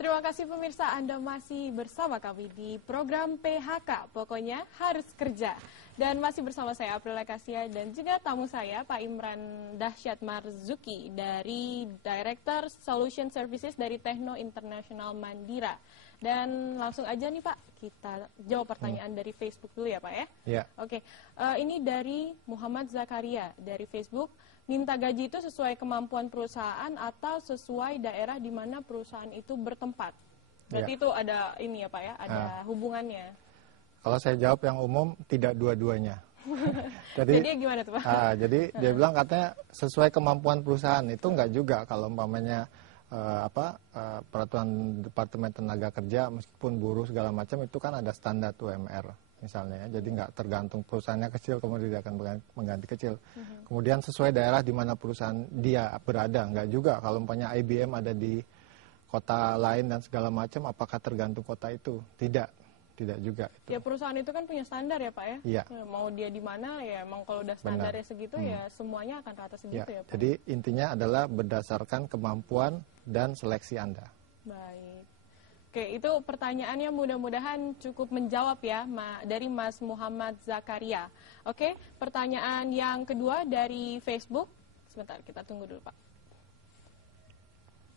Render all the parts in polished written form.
Terima kasih pemirsa, Anda masih bersama kami di program PHK, pokoknya harus kerja. Dan masih bersama saya April Kasia dan juga tamu saya Pak Imran Dahsyat Marzuki dari Director Solution Services dari Tekno International Mandira. Dan langsung aja nih Pak, kita jawab pertanyaan dari Facebook dulu ya Pak ya. Iya. Oke, ini dari Muhammad Zakaria dari Facebook. Minta gaji itu sesuai kemampuan perusahaan atau sesuai daerah di mana perusahaan itu bertempat. Berarti itu ada ini ya Pak ya, ada hubungannya. Kalau saya jawab yang umum, tidak dua-duanya. Jadi gimana tuh Pak? Jadi dia bilang katanya sesuai kemampuan perusahaan. Itu enggak juga kalau umpamanya peraturan Departemen Tenaga Kerja meskipun buruh segala macam itu kan ada standar UMR misalnya ya. Jadi nggak tergantung perusahaannya kecil kemudian dia akan mengganti kecil. Kemudian sesuai daerah di mana perusahaan dia berada, nggak juga kalau umpamanya IBM ada di kota lain dan segala macam apakah tergantung kota itu? Tidak juga itu. Ya perusahaan itu kan punya standar ya Pak ya. Iya. Mau dia di mana ya emang kalau udah standarnya segitu ya semuanya akan rata segitu ya Pak. Jadi intinya adalah berdasarkan kemampuan dan seleksi Anda. Baik. Oke, itu pertanyaannya mudah-mudahan cukup menjawab ya dari Mas Muhammad Zakaria. Oke, pertanyaan yang kedua dari Facebook. Sebentar, kita tunggu dulu Pak.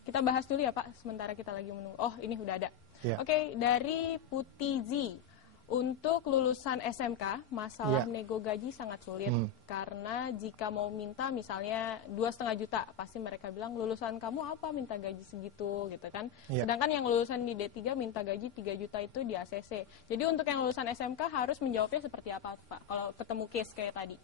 Kita bahas dulu ya Pak, sementara kita lagi menunggu. Oh, ini udah ada. Ya. Oke, dari Putizi. Untuk lulusan SMK, masalah nego gaji sangat sulit. Karena jika mau minta misalnya 2,5 juta, pasti mereka bilang lulusan kamu apa minta gaji segitu gitu kan. Sedangkan yang lulusan di D3 minta gaji 3 juta itu di ACC. Jadi untuk yang lulusan SMK harus menjawabnya seperti apa Pak, kalau ketemu case kayak tadi?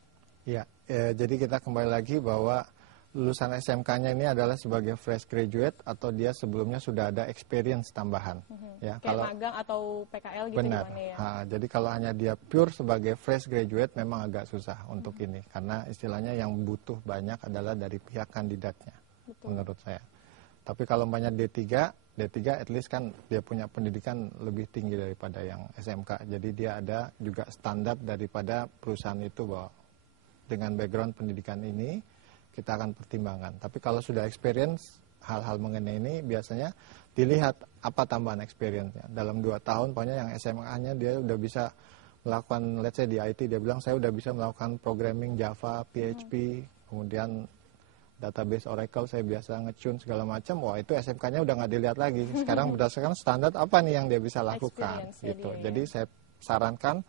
Iya, jadi kita kembali lagi bahwa lulusan SMK-nya ini adalah sebagai fresh graduate atau dia sebelumnya sudah ada experience tambahan. Ya, Kayak kalau magang atau PKL gitu benar. gimana ya? Jadi kalau hanya dia pure sebagai fresh graduate memang agak susah untuk ini karena istilahnya yang butuh banyak adalah dari pihak kandidatnya. Betul. Menurut saya. Tapi kalau banyak D3 at least kan dia punya pendidikan lebih tinggi daripada yang SMK. Jadi dia ada juga standar daripada perusahaan itu bahwa dengan background pendidikan ini kita akan pertimbangkan. Tapi kalau sudah experience hal-hal mengenai ini biasanya dilihat apa tambahan experience-nya. Dalam 2 tahun pokoknya yang SMA-nya dia udah bisa melakukan, let's say di IT dia bilang saya udah bisa melakukan programming Java, PHP, kemudian database Oracle saya biasa nge-tune segala macam. Wah, itu SMK-nya udah nggak dilihat lagi. Sekarang berdasarkan standar apa nih yang dia bisa lakukan gitu. Jadi saya sarankan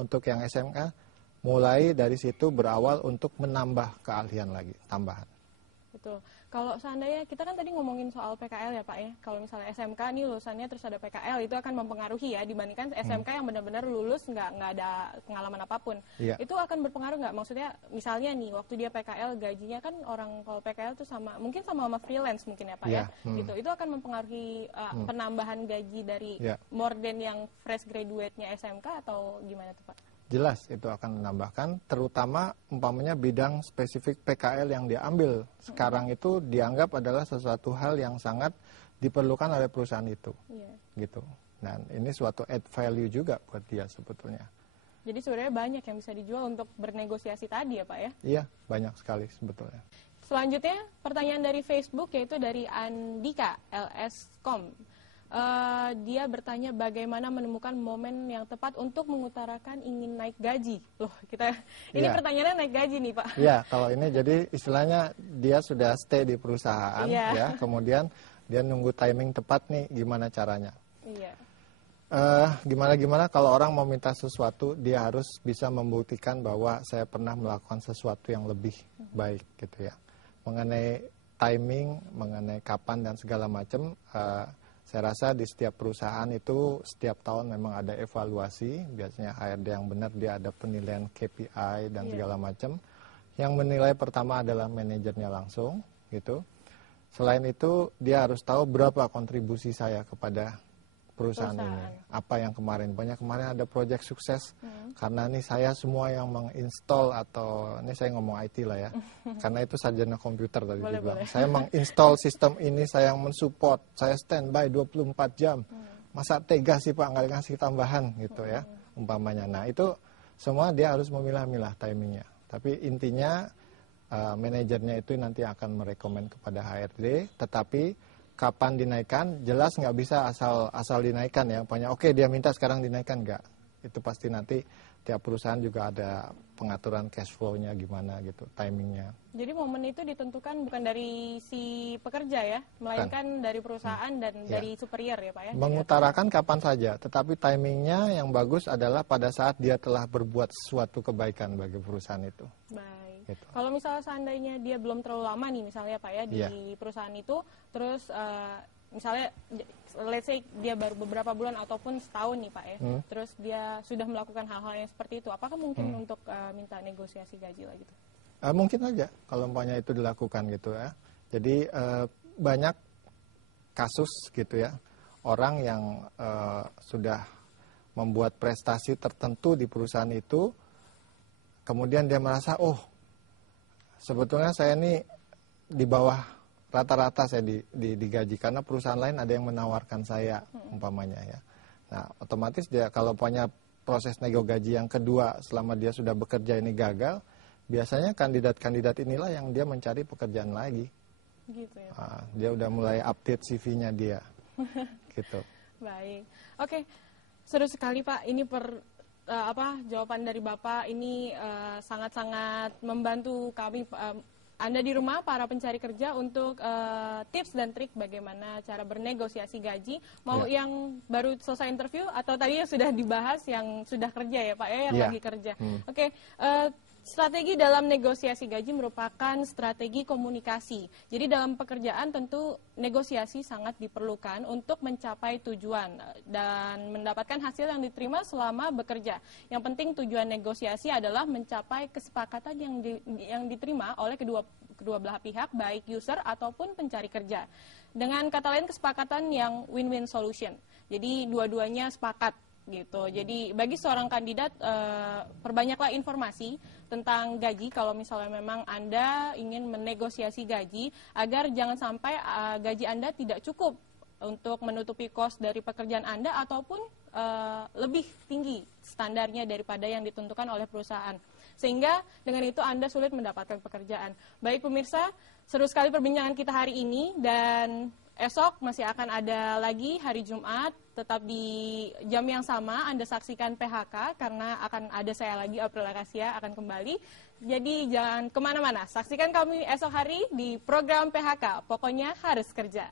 untuk yang SMK mulai dari situ berawal untuk menambah keahlian lagi, tambahan. Betul. Kalau seandainya kita kan tadi ngomongin soal PKL ya Pak ya. Kalau misalnya SMK nih lulusannya terus ada PKL itu akan mempengaruhi ya dibandingkan SMK yang benar-benar lulus nggak ada pengalaman apapun. Iya. Itu akan berpengaruh nggak? Maksudnya misalnya nih waktu dia PKL gajinya kan orang kalau PKL tuh sama mungkin sama freelance mungkin ya Pak ya. Gitu. Itu akan mempengaruhi penambahan gaji dari more than yang fresh graduate-nya SMK atau gimana tuh Pak? Jelas itu akan menambahkan, terutama umpamanya bidang spesifik PKL yang diambil sekarang itu dianggap adalah sesuatu hal yang sangat diperlukan oleh perusahaan itu, gitu. Dan ini suatu add value juga buat dia sebetulnya. Jadi sebenarnya banyak yang bisa dijual untuk bernegosiasi tadi ya Pak ya? Iya, banyak sekali sebetulnya. Selanjutnya pertanyaan dari Facebook yaitu dari Andika LS.com. Dia bertanya bagaimana menemukan momen yang tepat untuk mengutarakan ingin naik gaji. Loh, ini pertanyaannya naik gaji nih Pak. Iya, kalau ini jadi istilahnya dia sudah stay di perusahaan ya, kemudian dia nunggu timing tepat nih gimana caranya. Iya. Gimana kalau orang mau minta sesuatu dia harus bisa membuktikan bahwa saya pernah melakukan sesuatu yang lebih baik gitu ya. Mengenai timing, mengenai kapan dan segala macam. Saya rasa di setiap perusahaan itu setiap tahun memang ada evaluasi, biasanya HRD yang benar dia ada penilaian KPI dan segala macam. Yang menilai pertama adalah manajernya langsung, gitu. Selain itu dia harus tahu berapa kontribusi saya kepada perusahaan ini. Apa yang kemarin, banyak kemarin ada proyek sukses karena ini saya semua yang menginstall atau ini saya ngomong IT lah ya. Karena itu sarjana komputer tadi dibilang. Saya menginstall sistem ini, saya yang mensupport, saya standby 24 jam. Masa tega sih Pak nggak dikasih tambahan gitu ya umpamanya. Nah, itu semua dia harus memilah-milah timingnya. Tapi intinya manajernya itu nanti akan merekomend kepada HRD, tetapi kapan dinaikkan, jelas nggak bisa asal dinaikkan ya. Pokoknya oke dia minta sekarang dinaikkan, nggak. Itu pasti nanti tiap perusahaan juga ada pengaturan cash flow-nya gimana gitu, timingnya. Jadi momen itu ditentukan bukan dari si pekerja ya, melainkan dari perusahaan dan dari superior ya Pak ya? Mengutarakan kapan saja, tetapi timingnya yang bagus adalah pada saat dia telah berbuat suatu kebaikan bagi perusahaan itu. Baik. Gitu. Kalau misalnya seandainya dia belum terlalu lama nih misalnya Pak ya di perusahaan itu, terus misalnya let's say dia baru beberapa bulan ataupun setahun nih Pak ya, terus dia sudah melakukan hal-hal yang seperti itu, apakah mungkin untuk minta negosiasi gaji lagi tuh? Mungkin saja kalau umpamanya itu dilakukan gitu ya. Jadi banyak kasus gitu ya, orang yang sudah membuat prestasi tertentu di perusahaan itu, kemudian dia merasa, oh sebetulnya saya ini di bawah rata-rata saya digaji karena perusahaan lain ada yang menawarkan saya umpamanya ya. Nah otomatis dia kalau punya proses nego gaji yang kedua selama dia sudah bekerja ini gagal, biasanya kandidat-kandidat inilah yang dia mencari pekerjaan lagi. Gitu ya. Dia udah mulai update CV-nya dia. Gitu. Baik. Oke. Seru sekali Pak. Ini jawaban dari Bapak ini sangat-sangat membantu kami Anda di rumah para pencari kerja untuk tips dan trik bagaimana cara bernegosiasi gaji. Mau yang baru selesai interview atau tadi yang sudah dibahas yang sudah kerja ya Pak ya, yang lagi kerja. Oke. Strategi dalam negosiasi gaji merupakan strategi komunikasi. Jadi dalam pekerjaan tentu negosiasi sangat diperlukan untuk mencapai tujuan dan mendapatkan hasil yang diterima selama bekerja. Yang penting tujuan negosiasi adalah mencapai kesepakatan yang diterima oleh kedua belah pihak, baik user ataupun pencari kerja. Dengan kata lain kesepakatan yang win-win solution. Jadi dua-duanya sepakat. Gitu. Jadi bagi seorang kandidat perbanyaklah informasi tentang gaji kalau misalnya memang Anda ingin menegosiasi gaji agar jangan sampai gaji Anda tidak cukup untuk menutupi kos dari pekerjaan Anda ataupun lebih tinggi standarnya daripada yang ditentukan oleh perusahaan. Sehingga dengan itu Anda sulit mendapatkan pekerjaan. Baik pemirsa, seru sekali perbincangan kita hari ini dan esok masih akan ada lagi hari Jumat, tetap di jam yang sama Anda saksikan PHK karena akan ada saya lagi, April Akasia akan kembali. Jadi jangan kemana-mana, saksikan kami esok hari di program PHK, pokoknya harus kerja.